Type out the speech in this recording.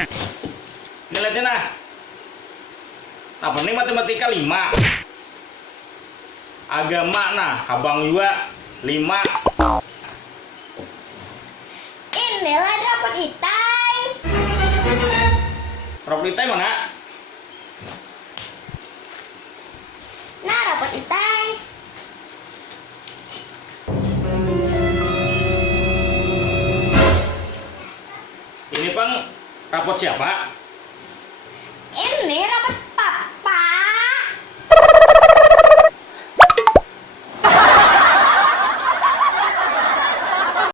Ini lihatnya nah. Apa nih matematika 5. Agama nah, abang juga 5. Inilah rapot itai. Rapot itai mana? Nah, rapot itai. Ini Bang, rapot siapa?